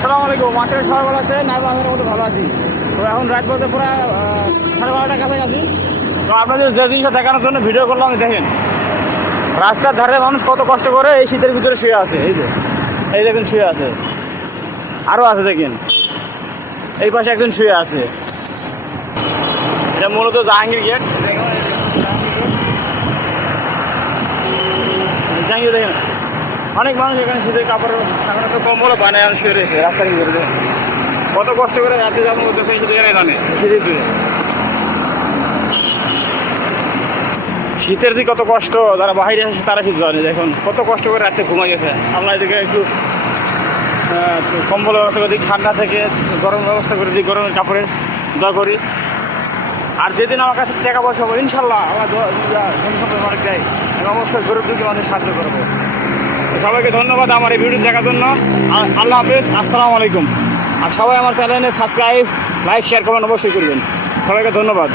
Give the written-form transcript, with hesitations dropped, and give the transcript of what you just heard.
আসসালামু আলাইকুম। আশা করি সবাই ভালো আছে। নাইব আমের মধ্যে ভালো আছি। তো এখন রাত বলতে পুরো 12:30টার কাছাকাছি। তো আপনাদের যে জিনিসটা দেখানোর জন্য ভিডিও করলাম, দেখেন রাস্তার ধারে মানুষ কত কষ্ট করে এই শীতের ভিতরে শুয়ে আছে। এই দেখেন শুয়ে আছে, আরও আছে দেখেন, এই পাশে একজন শুয়ে আছে। এটা মূলত জাহাঙ্গীর গেট। জাহাঙ্গীর দেখেন অনেক মানুষ এখানে শীতের কাপড় সাধারণত কম্বল বানায় শুয়ে রয়েছে রাস্তার ভিতরে। কত কষ্ট করে রাতে যাপন করতেছে এই জায়গায় জানে শীতের দিনে। শীতের দিকে কত কষ্ট, যারা বাইরে আসে তারা শীত জানে। দেখুন কত কষ্ট করে রাতে ঘুমাই গেছে। আমরা এদিকে একটু কম্বল ব্যবস্থা করে দিই, ঠান্ডা থেকে গরম ব্যবস্থা করে দিই, গরমের কাপড়ের দোয়া করি। আর যেদিন আমার কাছে টাকা পয়সা হবে ইনশাল্লাহ আমার অনেক দেয়, আমি অবশ্যই গরিব দুঃখী মানুষ সাহায্য করবো। সবাইকে ধন্যবাদ আমার এই ভিডিও দেখার জন্য। আল্লাহ হাফেজ, আসসালামু আলাইকুম। আর সবাই আমার চ্যানেলে সাবস্ক্রাইব, লাইক, শেয়ার করবেন, অবশ্যই করবেন। সবাইকে ধন্যবাদ।